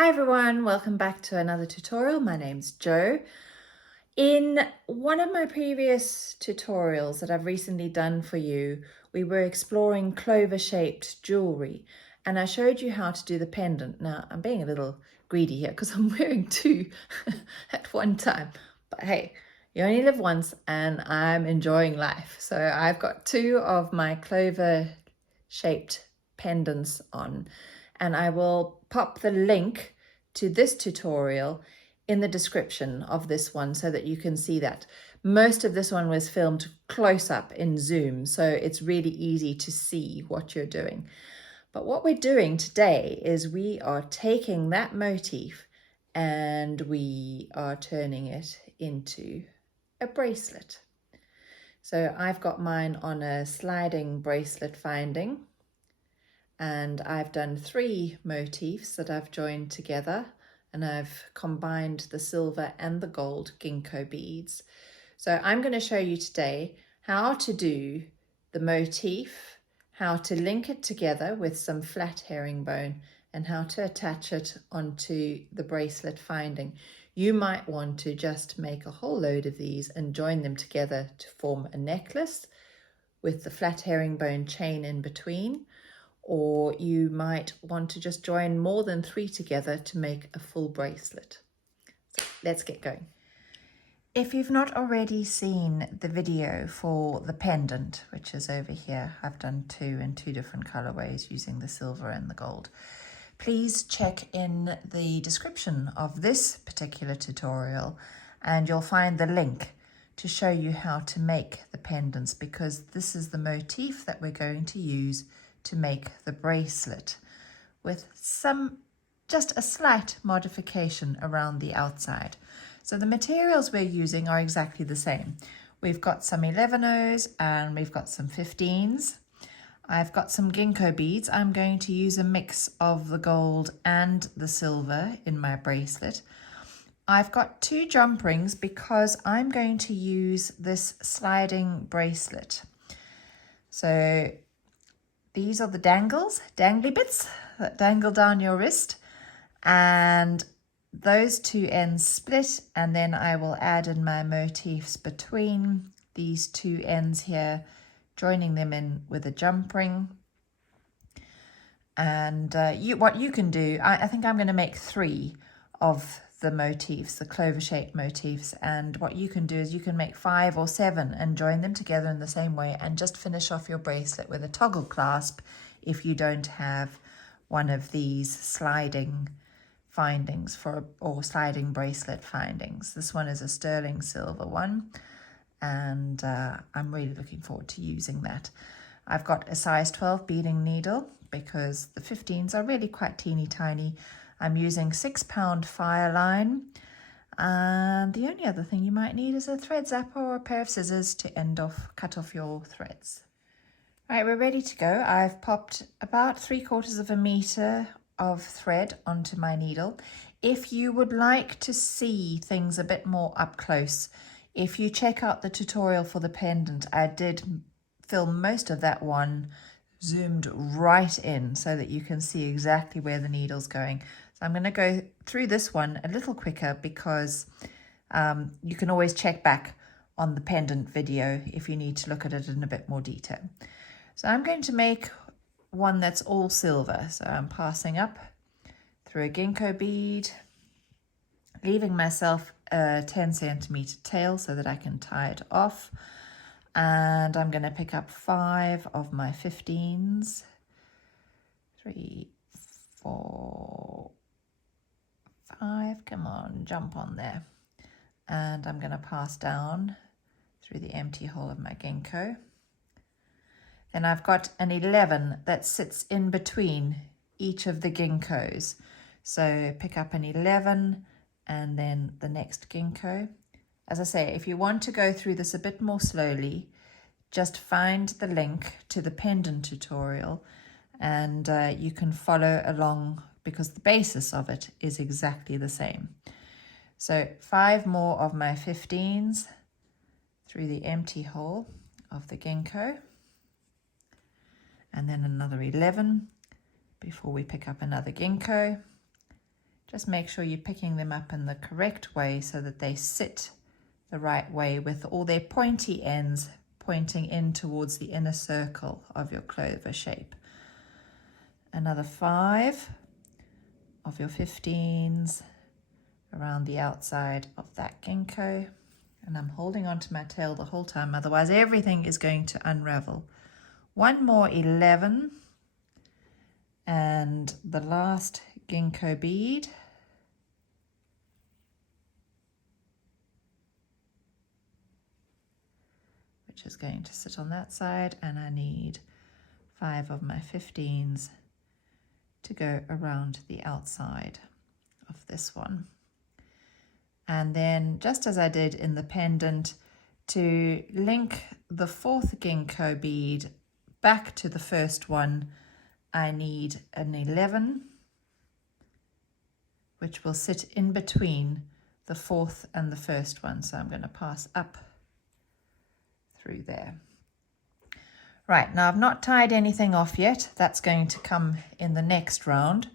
Hi everyone, welcome back to another tutorial. My name's Jo. In one of my previous tutorials that I've recently done for you, we were exploring clover shaped jewellery and I showed you how to do the pendant. Now I'm being a little greedy here because I'm wearing two at one time, but hey, you only live once and I'm enjoying life. So I've got two of my clover shaped pendants on, and I will pop the link to this tutorial in the description of this one so that you can see that. Most of this one was filmed close up in Zoom, so it's really easy to see what you're doing. But what we're doing today is we are taking that motif and we are turning it into a bracelet. So I've got mine on a sliding bracelet finding, and I've done 3 motifs that I've joined together, and I've combined the silver and the gold Ginko beads. So I'm going to show you today how to do the motif, how to link it together with some flat herringbone, and how to attach it onto the bracelet finding. You might want to just make a whole load of these and join them together to form a necklace with the flat herringbone chain in between, or you might want to just join more than 3 together to make a full bracelet. So let's get going. If you've not already seen the video for the pendant, which is over here, I've done 2 in 2 different colorways using the silver and the gold. Please check in the description of this particular tutorial and you'll find the link to show you how to make the pendants, because this is the motif that we're going to use to make the bracelet, with just a slight modification around the outside. So the materials we're using are exactly the same. We've got some 11s and we've got some 15s. I've got some Ginko beads. I'm going to use a mix of the gold and the silver in my bracelet. I've got 2 jump rings because I'm going to use this sliding bracelet. So these are the dangly bits that dangle down your wrist, and those 2 ends split, and then I will add in my motifs between these 2 ends here, joining them in with a jump ring. And what you can do, I think I'm going to make 3 of the motifs, the clover shaped motifs, and what you can do is you can make 5 or 7 and join them together in the same way and just finish off your bracelet with a toggle clasp if you don't have one of these sliding findings or sliding bracelet findings. This one is a sterling silver one, and I'm really looking forward to using that. I've got a size 12 beading needle because the 15s are really quite teeny tiny. I'm using 6-pound FireLine, and the only other thing you might need is a thread zapper or a pair of scissors to cut off your threads. Right, we're ready to go. I've popped about 3/4 of a meter of thread onto my needle. If you would like to see things a bit more up close, if you check out the tutorial for the pendant, I did film most of that one zoomed right in so that you can see exactly where the needle's going. So I'm going to go through this one a little quicker because you can always check back on the pendant video if you need to look at it in a bit more detail. So I'm going to make one that's all silver. So I'm passing up through a Ginko bead, leaving myself a 10 centimeter tail so that I can tie it off. And I'm going to pick up 5 of my 15s. 3, 4, 5. Come on, jump on there. And I'm going to pass down through the empty hole of my Ginko. Then I've got an 11 that sits in between each of the Ginkos. So pick up an 11 and then the next Ginko. As I say, if you want to go through this a bit more slowly, just find the link to the pendant tutorial and you can follow along because the basis of it is exactly the same. So 5 more of my 15s through the empty hole of the Ginko, and then another 11 before we pick up another Ginko. Just make sure you're picking them up in the correct way so that they sit the right way with all their pointy ends pointing in towards the inner circle of your clover shape. Another 5 of your 15s around the outside of that ginkgo. And I'm holding onto my tail the whole time, otherwise everything is going to unravel. One more 11 and the last ginkgo bead. Which is going to sit on that side, and I need 5 of my 15s to go around the outside of this one. And then, just as I did in the pendant, to link the 4th ginkgo bead back to the first one, I need an 11, which will sit in between the 4th and the first one. So I'm going to pass up through there. Right, now I've not tied anything off yet. That's going to come in the next round,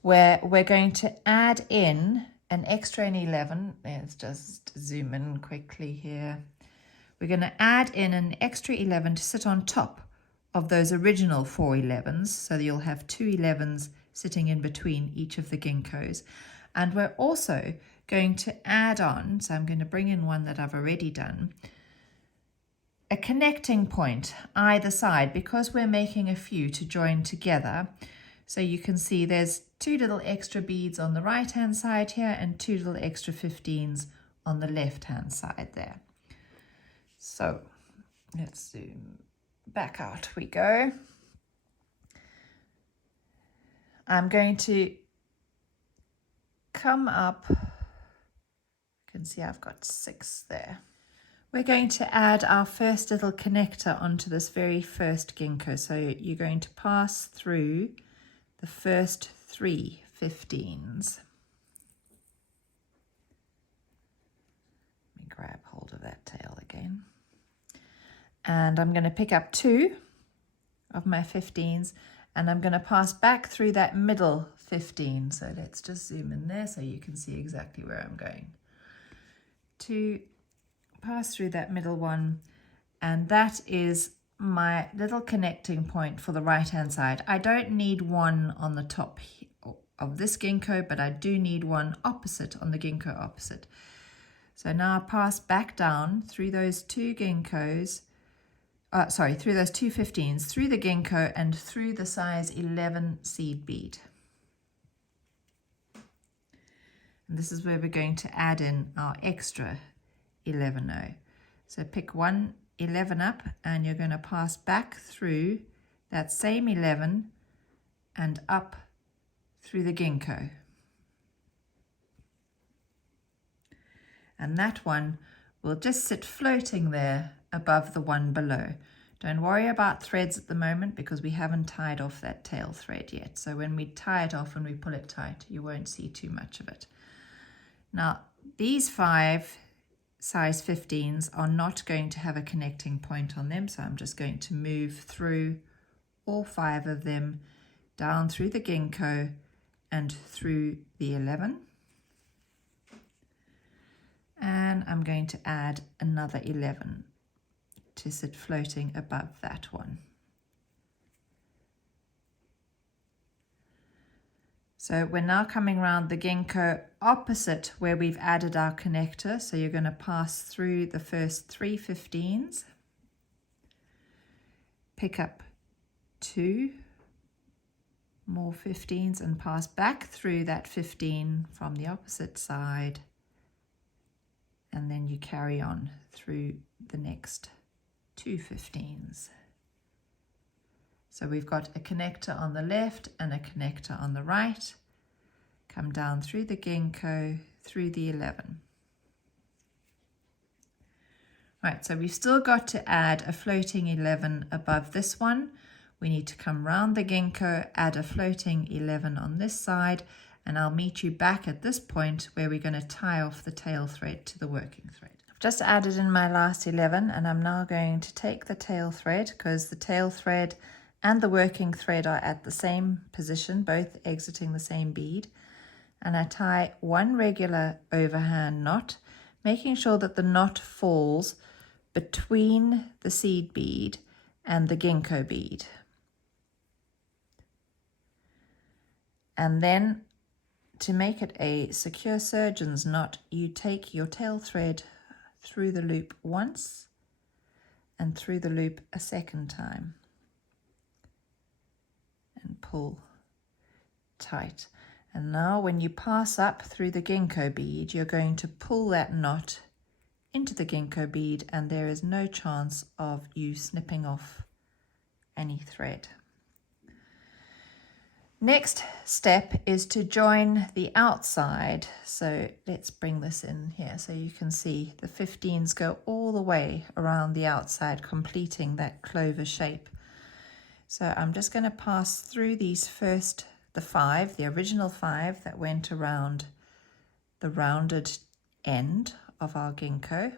where we're going to add in an extra 11. Let's just zoom in quickly here. We're going to add in an extra 11 to sit on top of those original 4 11s, so that you'll have 2 11s sitting in between each of the ginkgos. And we're also going to add on, so I'm going to bring in one that I've already done, a connecting point either side, because we're making a few to join together. So you can see there's 2 little extra beads on the right hand side here and 2 little extra 15s on the left hand side there. So let's zoom back out we go. I'm going to come up, you can see I've got 6 there. We're going to add our first little connector onto this very first ginkgo. So you're going to pass through the first 3 15s. Let me grab hold of that tail again. And I'm going to pick up 2 of my 15s, and I'm going to pass back through that middle 15. So let's just zoom in there so you can see exactly where I'm going. 2, pass through that middle one, and that is my little connecting point for the right hand side. I don't need one on the top of this ginkgo, but I do need one opposite on the ginkgo opposite. So now I pass back down through those 2 ginkgos, through those 2 15s, through the ginkgo and through the size 11 seed bead. And this is where we're going to add in our extra 11O. So pick one 11 up, and you're going to pass back through that same 11 and up through the ginkgo. And that one will just sit floating there above the one below. Don't worry about threads at the moment because we haven't tied off that tail thread yet. So when we tie it off and we pull it tight, you won't see too much of it. Now, these 5 size 15s are not going to have a connecting point on them, so I'm just going to move through all 5 of them down through the ginkgo and through the 11. And I'm going to add another 11 to sit floating above that one. So we're now coming around the ginkgo opposite where we've added our connector. So you're going to pass through the first 3 15s, pick up 2 more 15s and pass back through that 15 from the opposite side. And then you carry on through the next 2 15s. So we've got a connector on the left and a connector on the right. Come down through the ginkgo, through the 11. Right, so we've still got to add a floating 11 above this one. We need to come round the ginkgo, add a floating 11 on this side, and I'll meet you back at this point where we're going to tie off the tail thread to the working thread. I've just added in my last 11, and I'm now going to take the tail thread, because the tail thread and the working thread are at the same position, both exiting the same bead. and I tie one regular overhand knot, making sure that the knot falls between the seed bead and the ginkgo bead. And then to make it a secure surgeon's knot, you take your tail thread through the loop once and through the loop a second time and pull tight. And now when you pass up through the ginkgo bead, you're going to pull that knot into the ginkgo bead, and there is no chance of you snipping off any thread. Next step is to join the outside. So let's bring this in here so you can see the 15s go all the way around the outside, completing that clover shape. So I'm just going to pass through these first, the original 5 that went around the rounded end of our ginkgo.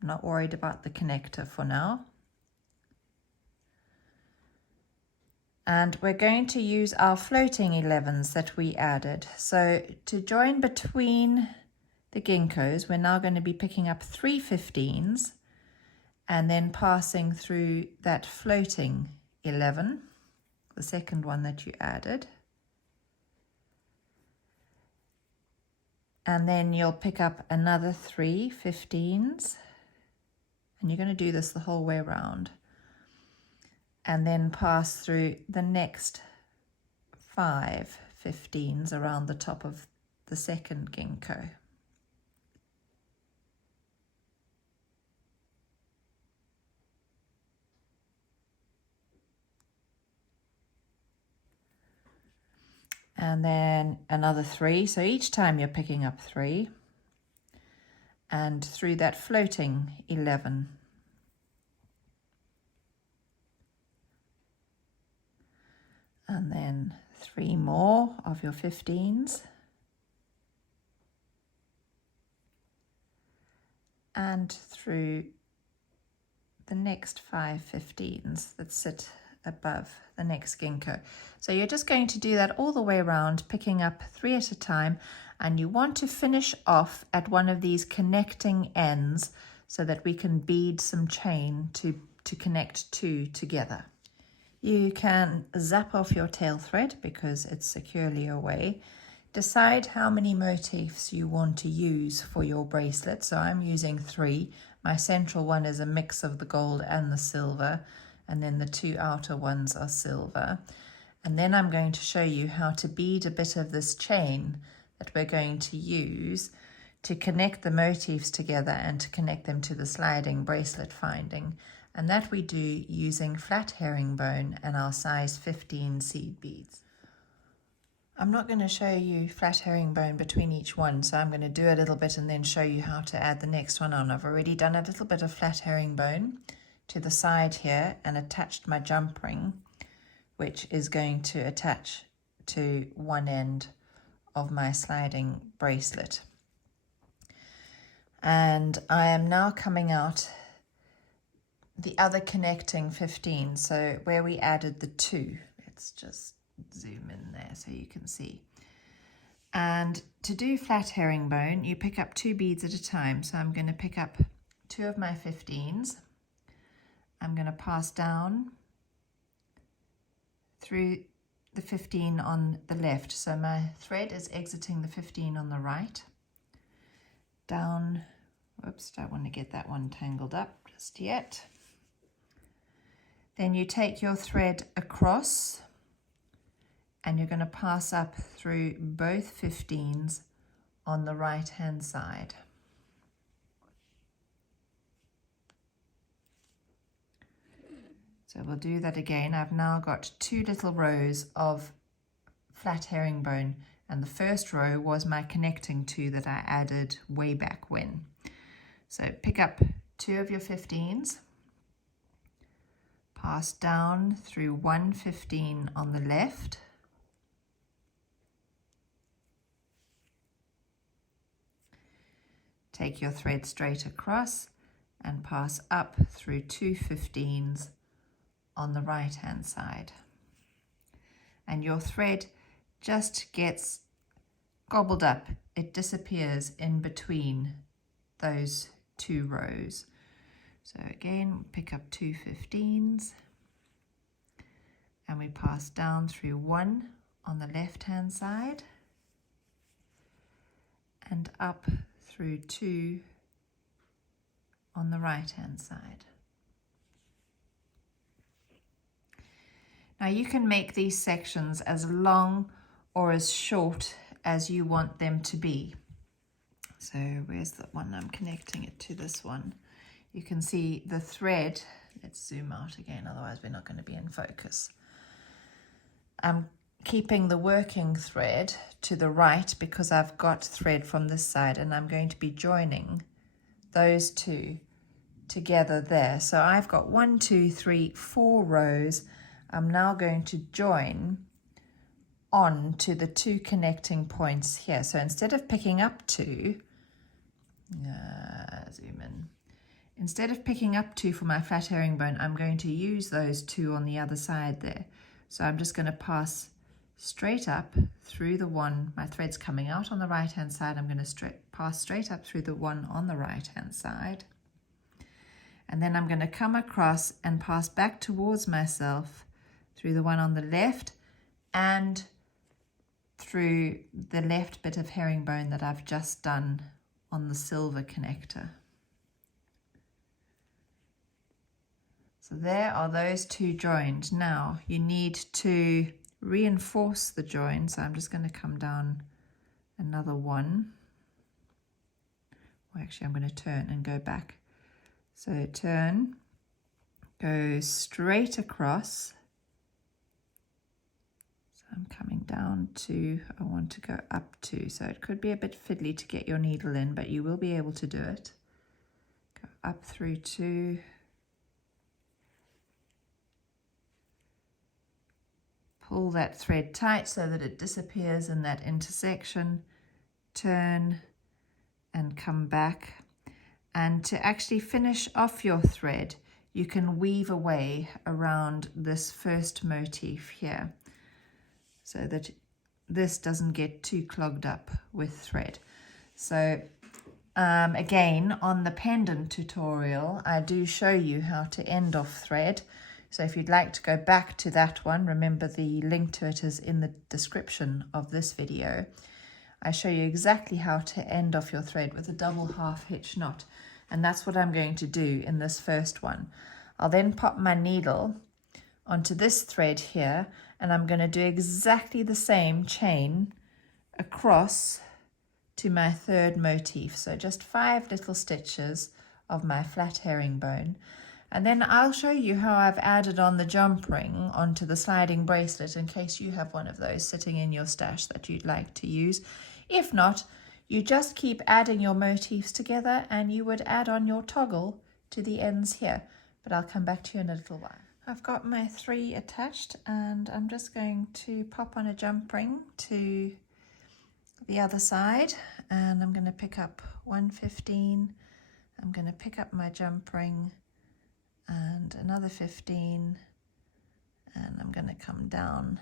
I'm not worried about the connector for now. And we're going to use our floating 11s that we added. So to join between the ginkgos, we're now going to be picking up 3 15s and then passing through that floating 11, the second one that you added. And then you'll pick up another 3 15s, and you're going to do this the whole way around. And then pass through the next 5 15s around the top of the second ginkgo. And then another 3, so each time you're picking up 3, and through that floating 11. And then 3 more of your 15s. And through the next 5 15s that sit above the next ginkgo. So you're just going to do that all the way around, picking up 3 at a time, and you want to finish off at one of these connecting ends so that we can bead some chain to connect 2 together. You can zap off your tail thread because it's securely away. Decide how many motifs you want to use for your bracelet. So I'm using 3. My central one is a mix of the gold and the silver, and then the 2 outer ones are silver. And then I'm going to show you how to bead a bit of this chain that we're going to use to connect the motifs together and to connect them to the sliding bracelet finding. And that we do using flat herringbone and our size 15 seed beads. I'm not going to show you flat herringbone between each one, so I'm going to do a little bit and then show you how to add the next one on. I've already done a little bit of flat herringbone to the side here and attached my jump ring, which is going to attach to one end of my sliding bracelet. And I am now coming out the other connecting 15, so where we added the 2. Let's just zoom in there so you can see. And to do flat herringbone, you pick up 2 beads at a time. So I'm going to pick up 2 of my 15s. I'm going to pass down through the 15 on the left. So my thread is exiting the 15 on the right. Down, whoops, don't want to get that one tangled up just yet. Then you take your thread across and you're going to pass up through both 15s on the right hand side. So we'll do that again. I've now got 2 little rows of flat herringbone, and the first row was my connecting 2 that I added way back when. So pick up 2 of your 15s. Pass down through 1 15 on the left. Take your thread straight across and pass up through 2 15s on the right hand side. And your thread just gets gobbled up. It disappears in between those two rows. So again, pick up 2 15s and we pass down through 1 on the left hand side and up through 2 on the right hand side. Now you can make these sections as long or as short as you want them to be. So where's the one? I'm connecting it to this one. You can see the thread. Let's zoom out again, otherwise we're not going to be in focus. I'm keeping the working thread to the right because I've got thread from this side, and I'm going to be joining those two together there. So I've got 1, 2, 3, 4 rows. I'm now going to join on to the 2 connecting points here. So instead of picking up 2, zoom in. Instead of picking up 2 for my flat herringbone, I'm going to use those 2 on the other side there. So I'm just going to pass straight up through the one. My thread's coming out on the right hand side. I'm going to pass straight up through the one on the right hand side. And then I'm going to come across and pass back towards myself through the one on the left and through the left bit of herringbone that I've just done on the silver connector. So there are those 2 joined. Now you need to reinforce the join, so I'm just going to come down another 1. Well, actually I'm going to turn and go back. So turn, go straight across. So I'm coming down to, I want to go up to, so it could be a bit fiddly to get your needle in, but you will be able to do it. Go up through 2. Pull that thread tight so that it disappears in that intersection. Turn and come back. And to actually finish off your thread, you can weave away around this first motif here so that this doesn't get too clogged up with thread. So again, on the pendant tutorial, I do show you how to end off thread. So if you'd like to go back to that one, remember the link to it is in the description of this video. I show you exactly how to end off your thread with a double half hitch knot. And that's what I'm going to do in this first one. I'll then pop my needle onto this thread here, and I'm going to do exactly the same chain across to my third motif. So just 5 little stitches of my flat herringbone. And then I'll show you how I've added on the jump ring onto the sliding bracelet in case you have one of those sitting in your stash that you'd like to use. If not, you just keep adding your motifs together and you would add on your toggle to the ends here. But I'll come back to you in a little while. I've got my 3 attached and I'm just going to pop on a jump ring to the other side, and I'm going to pick up 1 15. I'm going to pick up my jump ring and another 15, and I'm going to come down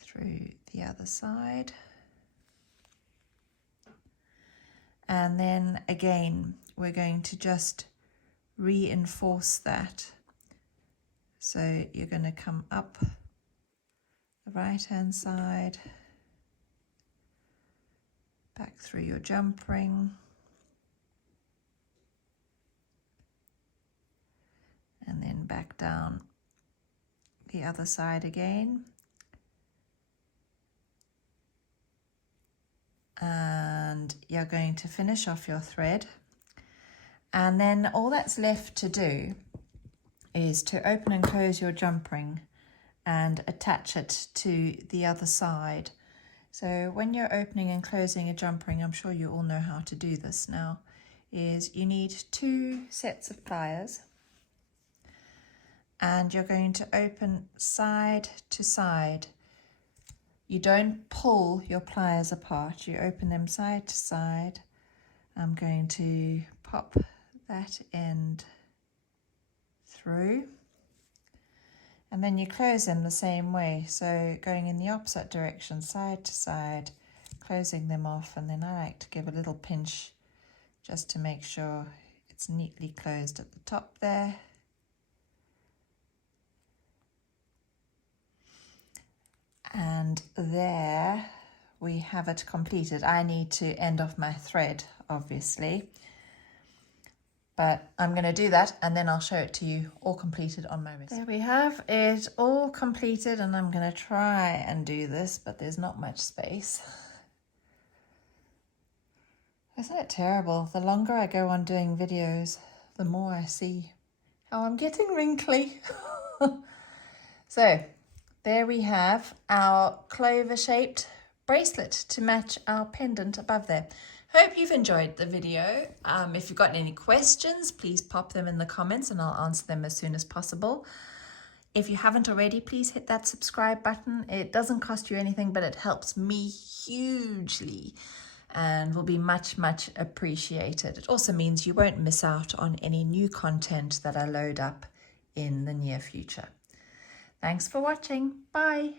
through the other side. And then again, we're going to just reinforce that. So you're going to come up the right hand side, back through your jump ring, and then back down the other side again. And you're going to finish off your thread. And then all that's left to do is to open and close your jump ring and attach it to the other side. So when you're opening and closing a jump ring, I'm sure you all know how to do this now, is you need 2 sets of pliers. And you're going to open side to side. You don't pull your pliers apart, you open them side to side. I'm going to pop that end through. And then you close them the same way, so going in the opposite direction, side to side, closing them off, and then I like to give a little pinch just to make sure it's neatly closed at the top there. And there we have it completed. I need to end off my thread, obviously, but I'm going to do that and then I'll show it to you all completed on my wrist. There we have it all completed, and I'm going to try and do this, but there's not much space. Isn't it terrible? The longer I go on doing videos, the more I see how I'm getting wrinkly. So there we have our clover shaped bracelet to match our pendant above there. Hope you've enjoyed the video. If you've got any questions, please pop them in the comments and I'll answer them as soon as possible. If you haven't already, please hit that subscribe button. It doesn't cost you anything, but it helps me hugely and will be much, much appreciated. It also means you won't miss out on any new content that I load up in the near future. Thanks for watching. Bye.